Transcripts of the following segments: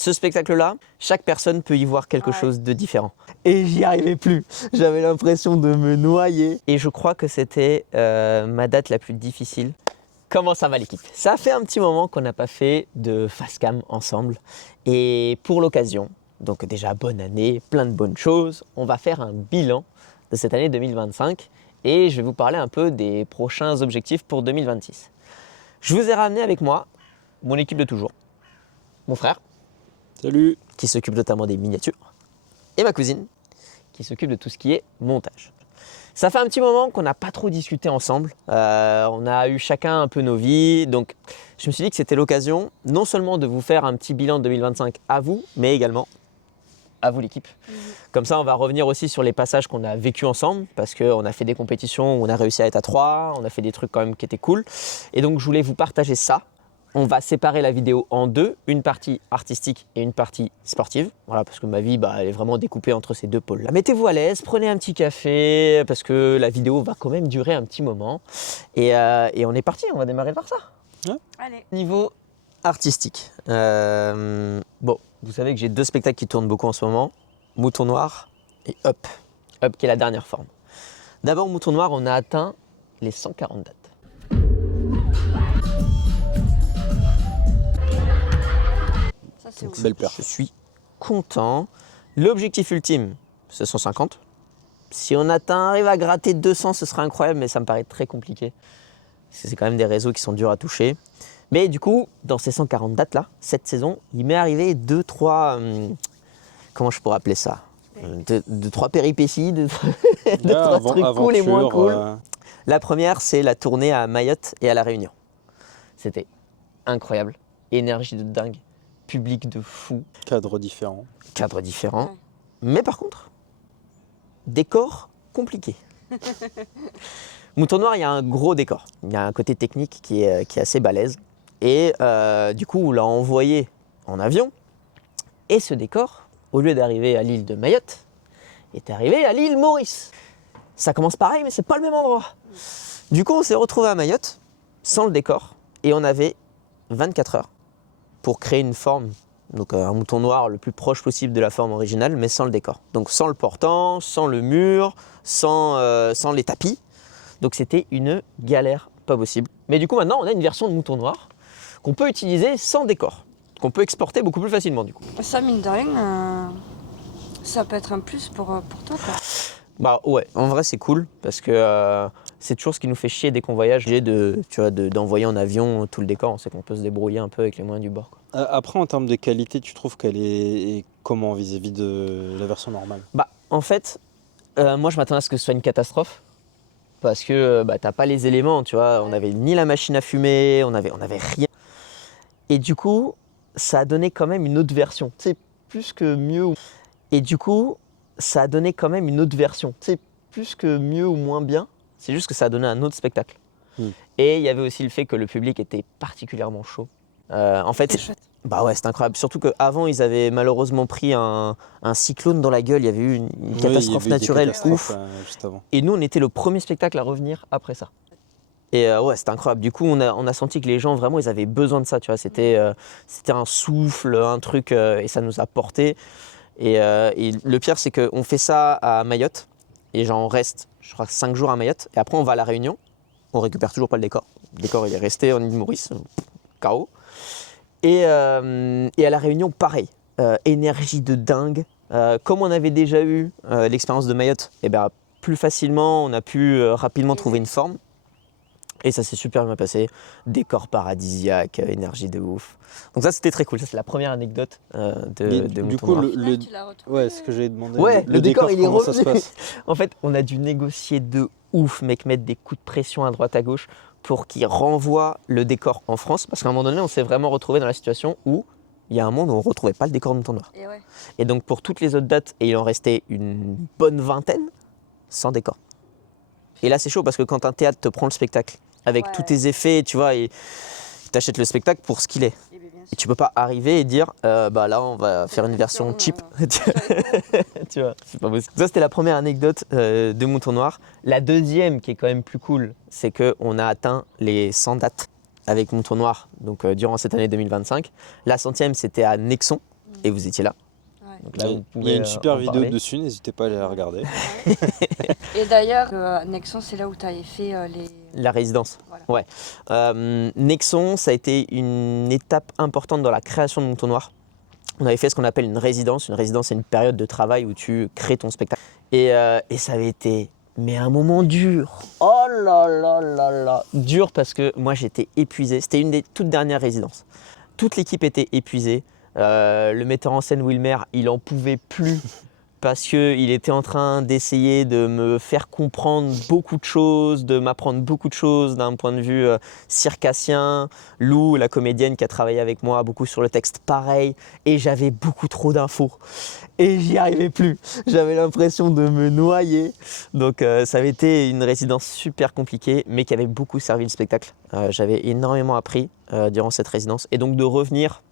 Ce spectacle-là, chaque personne peut y voir quelque chose de différent. Et j'y arrivais plus. J'avais l'impression de me noyer. Et je crois que c'était ma date la plus difficile. Comment ça va l'équipe? Ça fait un petit moment qu'on n'a pas fait de face cam ensemble. Et pour l'occasion, donc déjà bonne année, plein de bonnes choses, on va faire un bilan de cette année 2025. Et je vais vous parler un peu des prochains objectifs pour 2026. Je vous ai ramené avec moi mon équipe de toujours. Mon frère. Salut. Qui s'occupe notamment des miniatures. Et ma cousine, qui s'occupe de tout ce qui est montage. Ça fait un petit moment qu'on n'a pas trop discuté ensemble. On a eu chacun un peu nos vies. Donc, je me suis dit que c'était l'occasion non seulement de vous faire un petit bilan de 2025 à vous, mais également à vous l'équipe. Comme ça, on va revenir aussi sur les passages qu'on a vécus ensemble, parce qu'on a fait des compétitions où on a réussi à être à 3, on a fait des trucs quand même qui étaient cool. Et donc, je voulais vous partager ça. On va séparer la vidéo en deux, une partie artistique et une partie sportive. Voilà, parce que ma vie, elle est vraiment découpée entre ces deux pôles-là. Mettez-vous à l'aise, prenez un petit café, parce que la vidéo va quand même durer un petit moment. Et on est parti, on va démarrer par ça. Ouais. Allez. Niveau artistique, bon, vous savez que j'ai 2 spectacles qui tournent beaucoup en ce moment, Mouton Noir et Up. Up qui est la dernière forme. D'abord, Mouton Noir, on a atteint les 140 dates. Belle perf. Je suis content. L'objectif ultime, c'est 150. Si on arrive à gratter 200, ce serait incroyable, mais ça me paraît très compliqué. Parce que c'est quand même des réseaux qui sont durs à toucher. Mais du coup, dans ces 140 dates-là, cette saison, il m'est arrivé 2-3... comment je pourrais appeler ça 2-3 péripéties, 2-3 trucs cool et moins cool. La première, c'est la tournée à Mayotte et à La Réunion. C'était incroyable. Énergie de dingue. Public de fou. Cadre différent. Cadre différent. Mais par contre, décor compliqué. Mouton Noir, il y a un gros décor. Il y a un côté technique qui est assez balèze. Et du coup, on l'a envoyé en avion. Et ce décor, au lieu d'arriver à l'île de Mayotte, est arrivé à l'île Maurice. Ça commence pareil, mais c'est pas le même endroit. Du coup, on s'est retrouvé à Mayotte, sans le décor. Et on avait 24 heures pour créer une forme, donc un mouton noir le plus proche possible de la forme originale, mais sans le décor. Donc sans le portant, sans le mur, sans les tapis. Donc c'était une galère pas possible. Mais du coup maintenant on a une version de mouton noir qu'on peut utiliser sans décor, qu'on peut exporter beaucoup plus facilement du coup. Ça mine de rien, ça peut être un plus pour toi quoi. Bah ouais, en vrai c'est cool parce que c'est toujours ce qui nous fait chier dès qu'on voyage, d'envoyer en avion tout le décor, on sait qu'on peut se débrouiller un peu avec les moyens du bord, quoi. Après, en termes de qualité, tu trouves qu'elle est comment vis-à-vis de la version normale? Bah en fait, moi je m'attendais à ce que ce soit une catastrophe parce que t'as pas les éléments, tu vois, on avait ni la machine à fumer, on avait rien. Et du coup, ça a donné quand même une autre version, tu sais, plus que mieux. Et du coup, ça a donné quand même une autre version, tu sais, plus que mieux ou moins bien. C'est juste que ça a donné un autre spectacle. Et il y avait aussi le fait que le public était particulièrement chaud. En fait, c'est incroyable. Surtout qu'avant, ils avaient malheureusement pris un cyclone dans la gueule. Il y avait eu une catastrophe naturelle ouf. Juste avant. Et nous, on était le premier spectacle à revenir après ça. Et c'était incroyable. Du coup, on a senti que les gens, vraiment, ils avaient besoin de ça. Tu vois, c'était un souffle, un truc, et ça nous a porté. Et le pire, c'est qu'on fait ça à Mayotte. Et on reste, je crois, 5 jours à Mayotte. Et après, on va à La Réunion. On récupère toujours pas le décor. Le décor, il est resté en île Maurice, KO. Et à La Réunion, pareil. Énergie de dingue. Comme on avait déjà eu l'expérience de Mayotte, plus facilement, on a pu rapidement trouver une forme. Et ça s'est super bien passé. Décor paradisiaque, énergie de ouf. Donc ça, c'était très cool. Ça, c'est la première anecdote de du Mouton coup, Noir. ouais, ce que j'avais demandé. Ouais, le décor, il est comment ça se passe? En fait, on a dû négocier de ouf, mec, mettre des coups de pression à droite à gauche pour qu'il renvoie le décor en France. Parce qu'à un moment donné, on s'est vraiment retrouvé dans la situation où il y a un monde où on ne retrouvait pas le décor de Mouton Noir. Et donc, pour toutes les autres dates, et il en restait une bonne vingtaine, sans décor. Et là, c'est chaud parce que quand un théâtre te prend le spectacle, avec tous tes effets, tu vois, et t'achètes le spectacle pour ce qu'il est. Et tu peux pas arriver et dire, là, on va faire une version cheap. Tu vois, c'est pas possible. Ça, c'était la première anecdote de Mouton Noir. La deuxième, qui est quand même plus cool, c'est qu'on a atteint les 100 dates avec Mouton Noir, donc durant cette année 2025. La 100e, c'était à Nexon. et vous étiez là. Ouais. Donc là, vous Il y pouvez a une super en vidéo parler. dessus, n'hésitez pas à aller la regarder. Et d'ailleurs, Nexon, c'est là où tu avais fait les. La résidence. Voilà. Ouais. Nexon, ça a été une étape importante dans la création de Mouton Noir. On avait fait ce qu'on appelle une résidence. Une résidence, c'est une période de travail où tu crées ton spectacle. Et ça avait été, mais un moment dur. Oh là là là là. Dur parce que moi, j'étais épuisé. C'était une des toutes dernières résidences. Toute l'équipe était épuisée. Le metteur en scène Wilmer, il en pouvait plus parce qu'il était en train d'essayer de me faire comprendre beaucoup de choses, de m'apprendre beaucoup de choses d'un point de vue circassien. Lou, la comédienne qui a travaillé avec moi beaucoup sur le texte, pareil. Et j'avais beaucoup trop d'infos. Et j'y arrivais plus. J'avais l'impression de me noyer. Donc ça avait été une résidence super compliquée, mais qui avait beaucoup servi le spectacle. J'avais énormément appris durant cette résidence. Et donc de revenir,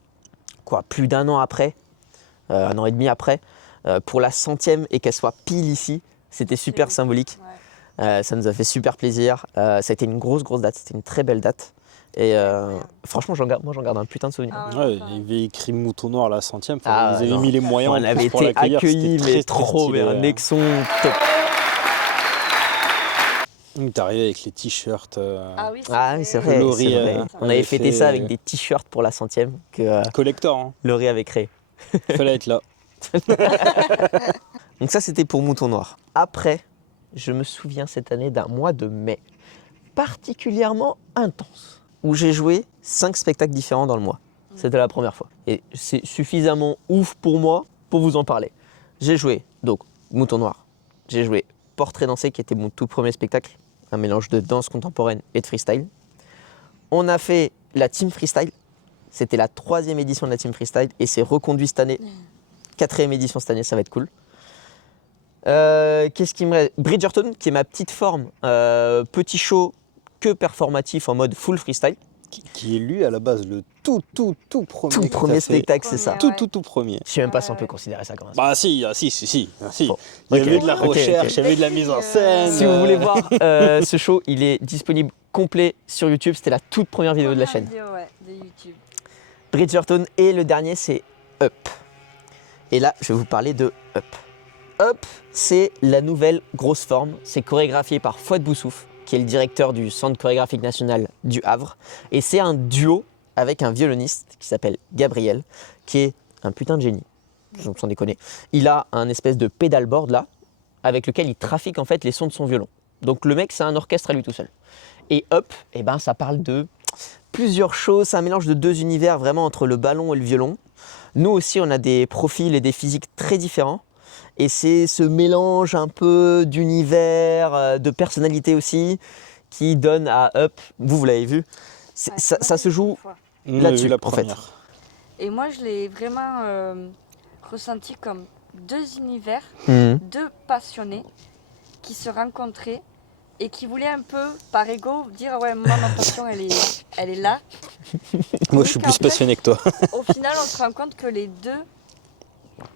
plus d'1 an après, 1 an et demi après, pour la 100e et qu'elle soit pile ici, c'était super symbolique. Ouais. Ça nous a fait super plaisir. Ça a été une grosse date, c'était une très belle date. Et franchement, j'en garde un putain de souvenir. Ah Ouais, pareil. il avait écrit Mouton Noir à la 100e, Ah, ils avaient non. mis les moyens On en avait plus pour été l'accueillir, accueillis, c'était mais très trop stylé, bien. ouais. Nexon, top. T'es arrivé avec les t-shirts Ah oui, Ah oui, c'est Que vrai, Laurie, c'est vrai. On avait avait fêté fait, ça avec des t-shirts pour la 100e que collector, hein. Laurie avait créé. Fallait être là. Donc ça, c'était pour Mouton Noir. Après, je me souviens cette année d'un mois de mai particulièrement intense, où j'ai joué 5 spectacles différents dans le mois. C'était la première fois. Et c'est suffisamment ouf pour moi pour vous en parler. J'ai joué, donc, Mouton Noir. J'ai joué Portrait dansé, qui était mon tout premier spectacle, un mélange de danse contemporaine et de freestyle. On a fait la Team Freestyle. C'était la 3e édition de la Team Freestyle et c'est reconduit cette année. 4e édition cette année, ça va être cool. Qu'est-ce qui me reste ? Bridgerton, qui est ma petite forme, petit show que performatif en mode full freestyle. Qui est lui à la base le tout premier. Tout que premier t'as fait. spectacle, c'est ça. Ouais. Tout premier. Je sais même pas si on Ouais. peut considérer ça comme un Bah si. Bon, Il y ok, avait de la ok, recherche, ok. il y avait de la mise en scène. Si vous voulez voir ce show, il est disponible complet sur YouTube. C'était la toute première vidéo de la chaîne. Vidéo, ouais, de YouTube. Bridgerton et le dernier, c'est Up. Et là, je vais vous parler de Up. Up, c'est la nouvelle grosse forme. C'est chorégraphié par Fouad Boussouf, qui est le directeur du Centre chorégraphique national du Havre. Et c'est un duo avec un violoniste qui s'appelle Gabriel, qui est un putain de génie. Sans déconner. Il a un espèce de pédalboard là, avec lequel il trafique en fait les sons de son violon. Donc le mec, c'est un orchestre à lui tout seul. Et Up, eh ben, ça parle de plusieurs choses. C'est un mélange de 2 univers vraiment entre le ballon et le violon. Nous aussi, on a des profils et des physiques très différents. Et c'est ce mélange un peu d'univers, de personnalité aussi, qui donne à Up, vous l'avez vu, Ouais, ça se joue On a là-dessus, vu la en fait. première. Et moi, je l'ai vraiment ressenti comme 2 univers, Mhm. 2 passionnés qui se rencontraient et qui voulaient un peu, par ego, dire « Ouais, moi, ma passion, elle est là. » Moi je suis plus passionné que toi. Au final, on se rend compte que les deux,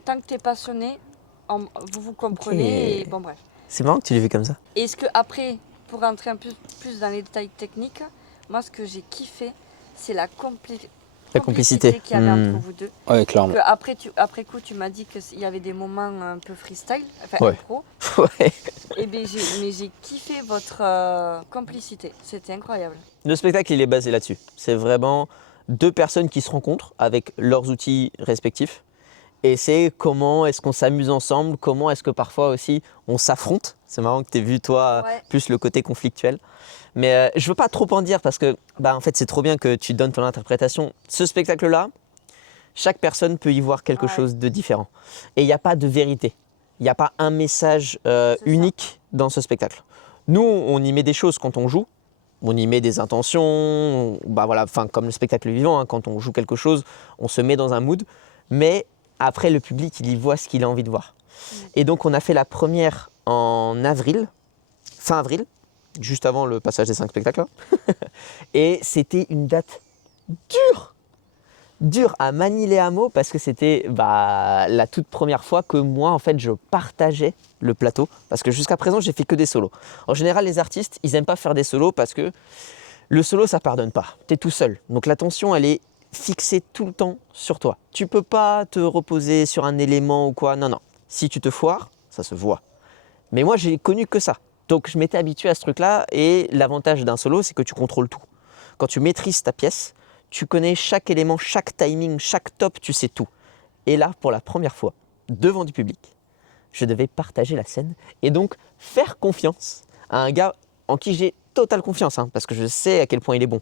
tant que tu es passionné, vous vous comprenez. Ok. Et bon, bref. C'est marrant que tu l'aies vu comme ça. Et ce que après, pour rentrer un peu plus dans les détails techniques, moi, ce que j'ai kiffé, c'est la complicité qu'il y avait Hmm. entre vous deux. Ouais, clairement. Que après coup, tu m'as dit qu'il y avait des moments un peu freestyle, enfin Ouais. impro. Ouais. Et ben, j'ai kiffé votre complicité. C'était incroyable. Le spectacle, il est basé là-dessus. C'est vraiment 2 personnes qui se rencontrent avec leurs outils respectifs. Et c'est comment est-ce qu'on s'amuse ensemble, comment est-ce que parfois aussi on s'affronte. C'est marrant que tu aies vu toi Ouais. plus le côté conflictuel. Mais je veux pas trop en dire parce que en fait c'est trop bien que tu donnes ton interprétation. Ce spectacle-là, chaque personne peut y voir quelque Ouais. chose de différent. Et il n'y a pas de vérité. Il n'y a pas un message C'est ça. unique dans ce spectacle. Nous, on y met des choses quand on joue. On y met des intentions, comme le spectacle vivant, hein, quand on joue quelque chose, on se met dans un mood. Mais après, le public, il y voit ce qu'il a envie de voir. Et donc, on a fait la première en avril, fin avril, juste avant le passage des 5 spectacles. Et c'était une date dure à manier les hameaux parce que c'était la toute première fois que moi, en fait, je partageais le plateau. Parce que jusqu'à présent, j'ai fait que des solos. En général, les artistes, ils n'aiment pas faire des solos parce que le solo, ça pardonne pas. Tu es tout seul. Donc la tension, elle est fixé tout le temps sur toi. Tu peux pas te reposer sur un élément ou quoi. Non, non. Si tu te foires, ça se voit. Mais moi, j'ai connu que ça. Donc, je m'étais habitué à ce truc-là. Et l'avantage d'un solo, c'est que tu contrôles tout. Quand tu maîtrises ta pièce, tu connais chaque élément, chaque timing, chaque top, tu sais tout. Et là, pour la première fois, devant du public, je devais partager la scène et donc faire confiance à un gars en qui j'ai totale confiance, hein, parce que je sais à quel point il est bon.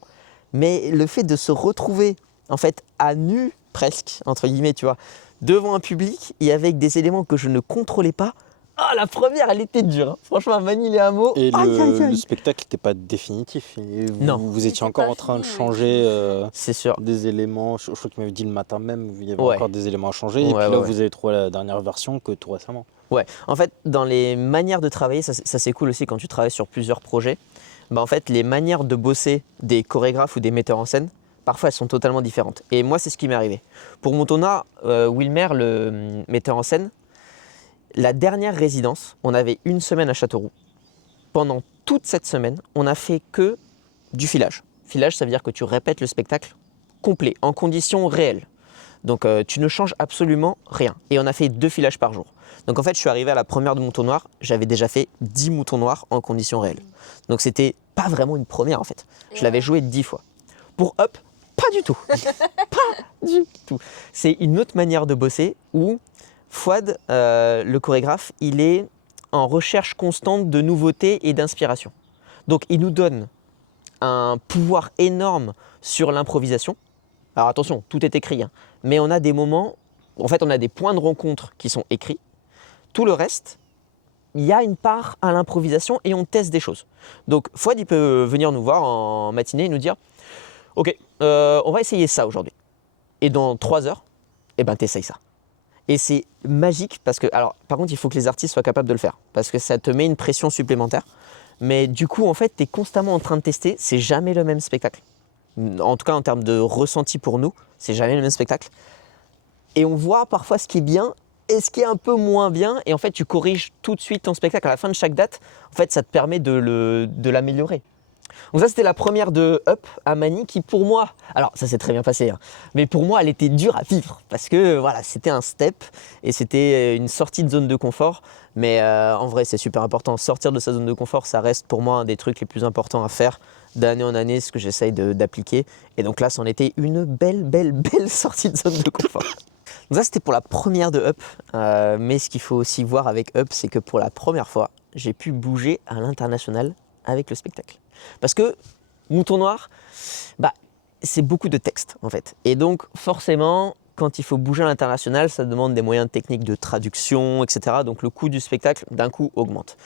Mais le fait de se retrouver en fait à nu, presque, entre guillemets, tu vois, devant un public et avec des éléments que je ne contrôlais pas, ah, la première, elle était dure. Hein. Franchement, Manille et Hameau, Et aïe, aïe, le aïe. spectacle n'était pas définitif. Non. Vous Il étiez était encore pas en train de fini, changer C'est sûr. des éléments. Je crois qu'il m'avait dit le matin même, il y avait Ouais. encore des éléments à changer. Et Ouais, puis là, ouais, ouais. vous avez trouvé la dernière version que tout récemment. Ouais, en fait, dans les manières de travailler, ça c'est cool aussi quand tu travailles sur plusieurs projets. Bah, en fait, les manières de bosser des chorégraphes ou des metteurs en scène, parfois elles sont totalement différentes. Et moi, c'est ce qui m'est arrivé. Pour mon tournoi, Wilmer, le metteur en scène, la dernière résidence, on avait une semaine à Châteauroux. Pendant toute cette semaine, on n'a fait que du filage. Filage, ça veut dire que tu répètes le spectacle complet, en conditions réelles. Donc tu ne changes absolument rien. Et on a fait 2 filages par jour. Donc en fait, je suis arrivé à la première de Mouton Noir, j'avais déjà fait 10 moutons noirs en conditions réelles. Donc c'était pas vraiment une première en fait. Je l'avais joué 10 fois. Pour Up, pas du tout. Pas du tout. C'est une autre manière de bosser où Fouad, le chorégraphe, il est en recherche constante de nouveautés et d'inspiration. Donc il nous donne un pouvoir énorme sur l'improvisation. Alors attention, tout est écrit, hein. Mais on a des moments, en fait on a des points de rencontre qui sont écrits. Tout le reste, il y a une part à l'improvisation et on teste des choses. Donc Fouad, il peut venir nous voir en matinée et nous dire « Ok, on va essayer ça aujourd'hui. » Et dans 3 heures, eh ben, t'essayes ça. Et c'est magique parce que, alors par contre, il faut que les artistes soient capables de le faire parce que ça te met une pression supplémentaire. Mais du coup, en fait, tu es constamment en train de tester, c'est jamais le même spectacle. En tout cas, en termes de ressenti pour nous, c'est jamais le même spectacle. Et on voit parfois ce qui est bien et ce qui est un peu moins bien. Et en fait, tu corriges tout de suite ton spectacle à la fin de chaque date. En fait, ça te permet de l'améliorer. Donc ça, c'était la première de Up à Manille qui, pour moi, alors ça s'est très bien passé, hein, mais pour moi, elle était dure à vivre parce que voilà, c'était un step et c'était une sortie de zone de confort. Mais en vrai, c'est super important. Sortir de sa zone de confort, ça reste pour moi un des trucs les plus importants à faire d'année en année, ce que j'essaye d'appliquer. Et donc là, c'en était une belle sortie de zone de confort. Donc ça, c'était pour la première de Up. Mais ce qu'il faut aussi voir avec Up, c'est que pour la première fois, j'ai pu bouger à l'international avec le spectacle. Parce que Mouton Noir, bah, c'est beaucoup de texte en fait. Et donc forcément, quand il faut bouger à l'international, ça demande des moyens techniques de traduction, etc. Donc le coût du spectacle, d'un coup, augmente.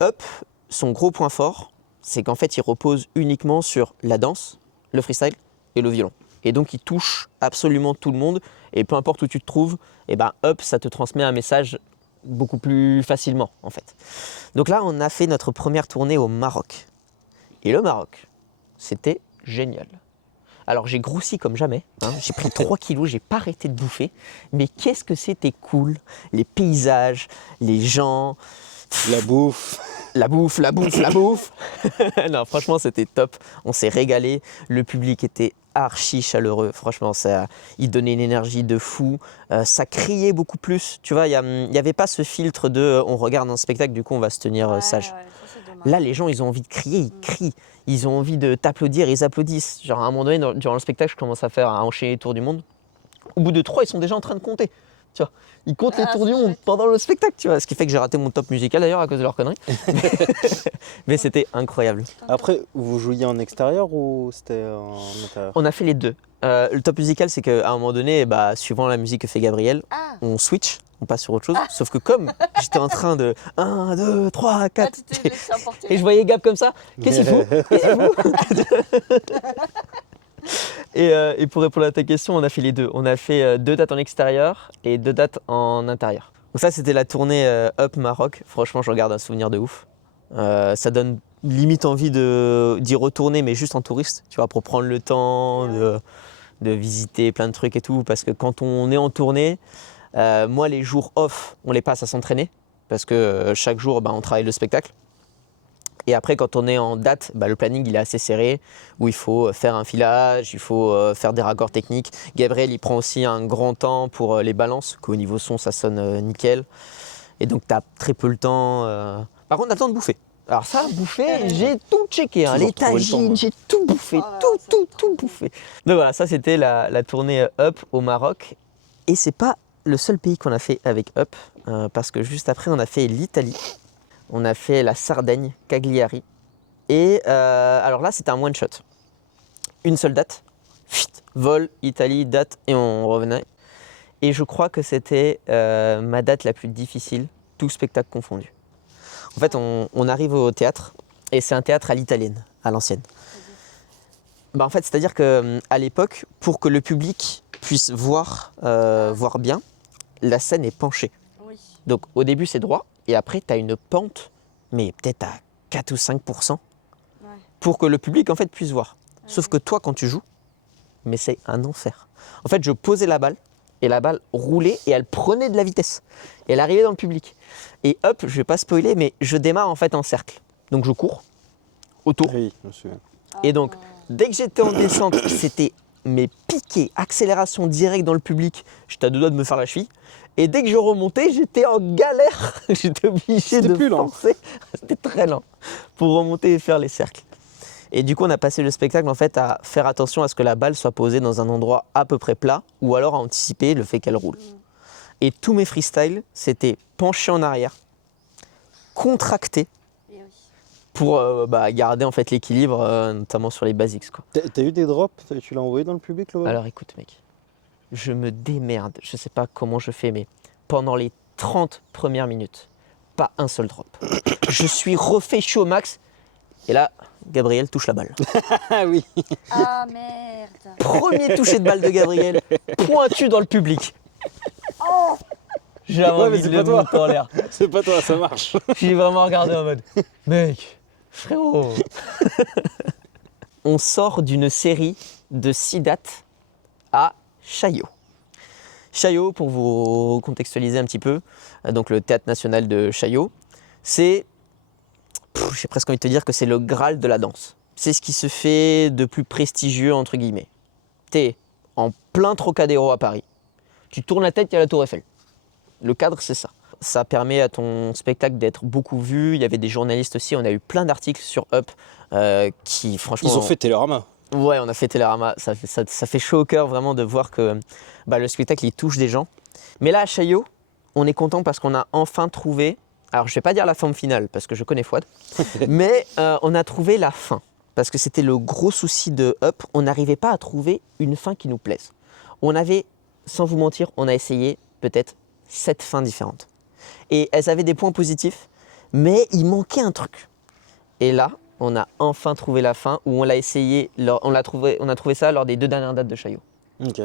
Up, son gros point fort, c'est qu'en fait, il repose uniquement sur la danse, le freestyle et le violon. Et donc, il touche absolument tout le monde. Et peu importe où tu te trouves, et ben, Up, ça te transmet un message beaucoup plus facilement en fait. Donc là, on a fait notre première tournée au Maroc. Et le Maroc, c'était génial. Alors j'ai grossi comme jamais, hein. J'ai pris 3 kilos, j'ai pas arrêté de bouffer. Mais qu'est-ce que c'était cool, les paysages, les gens. La bouffe. La bouffe. Non, franchement, c'était top. On s'est régalé. Le public était archi chaleureux. Franchement, il donnait une énergie de fou. Ça criait beaucoup plus. Tu vois, il n'y avait pas ce filtre de on regarde un spectacle, du coup, on va se tenir sage. Ouais, ça, c'est dommage. Là, les gens, ils ont envie de crier, ils crient. Ils ont envie de t'applaudir, ils applaudissent. Genre, à un moment donné, durant le spectacle, je commence à enchaîner les tours du monde. Au bout de 3, ils sont déjà en train de compter. Tu vois, ils comptent les tours du monde pendant le spectacle, tu vois. Ce qui fait que j'ai raté mon top musical d'ailleurs à cause de leur connerie. Mais c'était incroyable. Après, vous jouiez en extérieur ou c'était en intérieur? On a fait les deux. Le top musical, c'est qu'à un moment donné, bah, suivant la musique que fait Gabriel, on switch, on passe sur autre chose. Sauf que comme j'étais en train de 1, 2, 3, 4, tu t'es laissé emporter. et je voyais Gab comme ça, qu'est-ce qu'il faut? Et pour répondre à ta question, on a fait les deux. On a fait 2 dates en extérieur et 2 dates en intérieur. Donc ça, c'était la tournée Up Maroc. Franchement, je regarde un souvenir de ouf. Ça donne limite envie d'y retourner, mais juste en touriste, tu vois, pour prendre le temps de visiter plein de trucs et tout. Parce que quand on est en tournée, moi, les jours off, on les passe à s'entraîner. Parce que chaque jour, on travaille le spectacle. Et après, quand on est en date, le planning il est assez serré, où il faut faire un filage, il faut faire des raccords techniques. Gabriel, il prend aussi un grand temps pour les balances, qu'au niveau son, ça sonne nickel. Et donc, tu as très peu le temps. Par contre, on a le temps de bouffer. Alors ça, bouffer, j'ai tout checké, hein. Les Toujours trouver le temps, tagines, ouais. j'ai tout bouffé, tout bouffé. Donc voilà, ça c'était la tournée Up au Maroc. Et c'est pas le seul pays qu'on a fait avec Up, parce que juste après, on a fait l'Italie. On a fait la Sardaigne, Cagliari. Et alors là, c'était un one shot. Une seule date, vol, Italie, date, et on revenait. Et je crois que c'était ma date la plus difficile, tout spectacle confondu. En fait, on arrive au théâtre, et c'est un théâtre à l'italienne, à l'ancienne. En fait, c'est-à-dire qu'à l'époque, pour que le public puisse voir bien, la scène est penchée. Oui. Donc au début, c'est droit, et après, tu as une pente, mais peut-être à 4 ou 5%, Ouais. pour que le public en fait puisse voir. Sauf que toi, quand tu joues, mais c'est un enfer. En fait, je posais la balle, et la balle roulait, et elle prenait de la vitesse. Et elle arrivait dans le public. Et hop, je vais pas spoiler, mais je démarre en fait en cercle. Donc je cours autour. Oui, je me souviens. Et donc, dès que j'étais en descente, c'était mes piqués, accélération directe dans le public. J'étais à deux doigts de me faire la cheville. Et dès que je remontais, j'étais en galère. J'étais obligé C'était de plus lent. forcer. C'était très lent pour remonter et faire les cercles. Et du coup, on a passé le spectacle en fait à faire attention à ce que la balle soit posée dans un endroit à peu près plat, ou alors à anticiper le fait qu'elle roule. Et tous mes freestyles, c'était penché en arrière, contracté, Et oui. pour garder en fait l'équilibre, notamment sur les basics, quoi. T'as eu des drops? Tu l'as envoyé dans le public là? Alors écoute mec, je me démerde, je sais pas comment je fais, mais pendant les 30 premières minutes, pas un seul drop. Je suis refait chaud au max, et là, Gabriel touche la balle. Ah oui. Ah merde. Premier toucher de balle de Gabriel, pointu dans le public. J'ai Ouais, envie mais de c'est le pas toi. mettre en l'air. C'est pas toi, ça marche. J'ai vraiment regardé en mode, mec, frérot. On sort d'une série de 6 dates à Chaillot. Chaillot, pour vous contextualiser un petit peu, donc le Théâtre National de Chaillot, c'est, j'ai presque envie de te dire que c'est le Graal de la danse. C'est ce qui se fait de plus prestigieux, entre guillemets. T'es en plein Trocadéro à Paris, tu tournes la tête, il y a la Tour Eiffel. Le cadre, c'est ça. Ça permet à ton spectacle d'être beaucoup vu. Il y avait des journalistes aussi. On a eu plein d'articles sur Up qui, franchement... Ils ont fait Télérama. Ouais, on a fait Télérama. Ça fait chaud au cœur vraiment de voir que le spectacle, il touche des gens. Mais là, à Chaillot, on est content parce qu'on a enfin trouvé... Alors, je vais pas dire la forme finale parce que je connais Fouad. Mais on a trouvé la fin. Parce que c'était le gros souci de Up. On n'arrivait pas à trouver une fin qui nous plaise. On avait, sans vous mentir, on a essayé peut-être 7 fins différentes. Et elles avaient des points positifs, mais il manquait un truc. Et là, on a enfin trouvé la fin où on l'a essayé, on a trouvé ça lors des 2 dernières dates de Chaillot. Ok.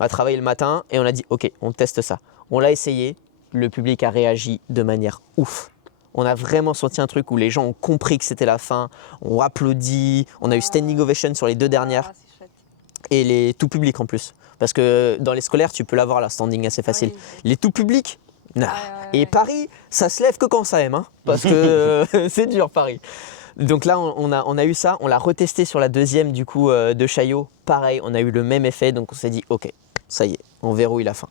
On a travaillé le matin et on a dit ok, on teste ça. On l'a essayé, le public a réagi de manière ouf. On a vraiment senti un truc où les gens ont compris que c'était la fin, ont applaudi, on a eu standing ovation sur les 2 dernières Ah, c'est chouette. et les tout publics en plus. Parce que dans les scolaires, tu peux l'avoir la standing assez facile. Oui. Les tout publics, nah. Ouais. Et Paris, ça se lève que quand ça aime, hein, parce que c'est dur Paris. Donc là, on a eu ça, on l'a retesté sur la deuxième du coup de Chaillot. Pareil, on a eu le même effet, donc on s'est dit ok, ça y est, on verrouille la fin.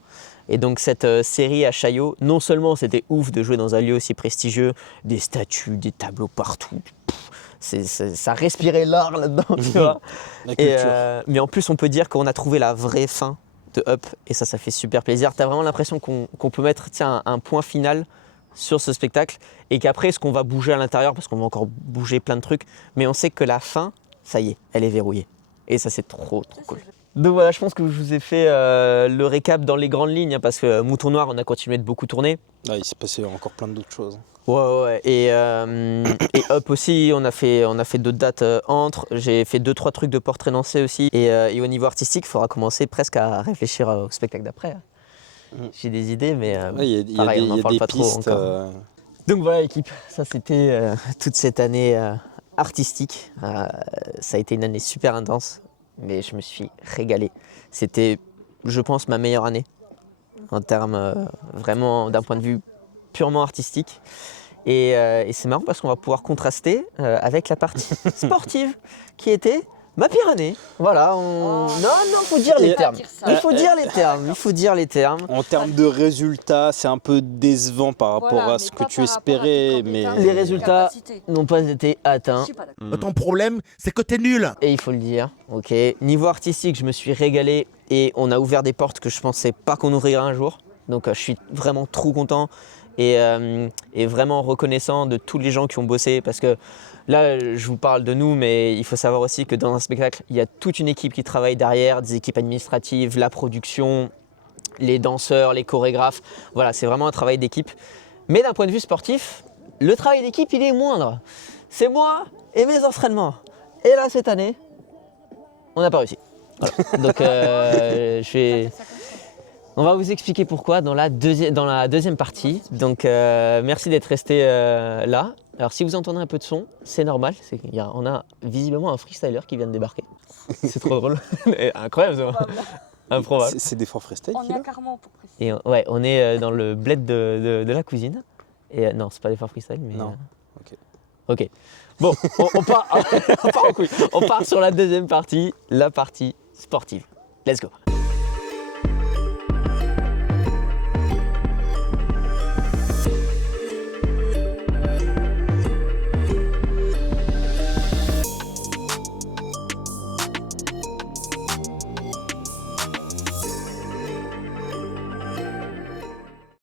Et donc cette série à Chaillot, non seulement c'était ouf de jouer dans un lieu aussi prestigieux, des statues, des tableaux partout, ça respirait l'art là-dedans, tu vois. La Et, culture. mais en plus, on peut dire qu'on a trouvé la vraie fin de Up, et ça fait super plaisir. Tu as vraiment l'impression qu'on peut mettre un point final sur ce spectacle, et qu'après, ce qu'on va bouger à l'intérieur, parce qu'on va encore bouger plein de trucs, mais on sait que la fin, ça y est, elle est verrouillée. Et ça, c'est trop cool. Donc voilà, je pense que je vous ai fait le récap dans les grandes lignes, hein, parce que Mouton Noir, on a continué de beaucoup tourner. Ah, il s'est passé encore plein d'autres choses. Ouais. Et Up aussi, on a fait d'autres dates entre. J'ai fait 2-3 trucs de portrait lancé aussi. Et au niveau artistique, il faudra commencer presque à réfléchir au spectacle d'après. J'ai des idées, mais Ouais, il y a pareil, des, on n'en il y a parle des pas trop pistes. encore. Donc voilà équipe, ça c'était toute cette année artistique. Ça a été une année super intense, mais je me suis régalé. C'était, je pense, ma meilleure année en termes vraiment d'un point de vue purement artistique. Et c'est marrant parce qu'on va pouvoir contraster avec la partie sportive qui était ma pire année. Voilà, Non, faut dire les Et- termes. dire ça. Il faut dire les termes. Il faut dire les termes. En termes de résultats, c'est un peu décevant par rapport Voilà, à mais ce que pas tu par rapport à tes espérais, mais compétences Les et tes résultats capacités. n'ont pas été Je atteints. suis pas d'accord. Ton problème, c'est que t'es nul. Et il faut le dire, ok. Niveau artistique, je me suis régalé et on a ouvert des portes que je pensais pas qu'on ouvrirait un jour. Donc je suis vraiment trop content et vraiment reconnaissant de tous les gens qui ont bossé parce que là, je vous parle de nous, mais il faut savoir aussi que dans un spectacle, il y a toute une équipe qui travaille derrière, des équipes administratives, la production, les danseurs, les chorégraphes. Voilà, c'est vraiment un travail d'équipe. Mais d'un point de vue sportif, le travail d'équipe, il est moindre. C'est moi et mes entraînements. Et là, cette année, on n'a pas réussi. Voilà. Donc, on va vous expliquer pourquoi dans la deuxième partie. Donc, merci d'être resté là. Alors, si vous entendez un peu de son, c'est normal. On a visiblement un freestyler qui vient de débarquer. C'est trop drôle. Incroyable, ça. Improbable. c'est des forts freestyle On qu'il est à a. Carmont pour préciser. Et ouais, on est dans le bled de la cousine. Et non, c'est pas l'effort freestyle, mais. Non. Ok. Bon, on part, on part en couille. On part sur la deuxième partie, la partie sportive. Let's go.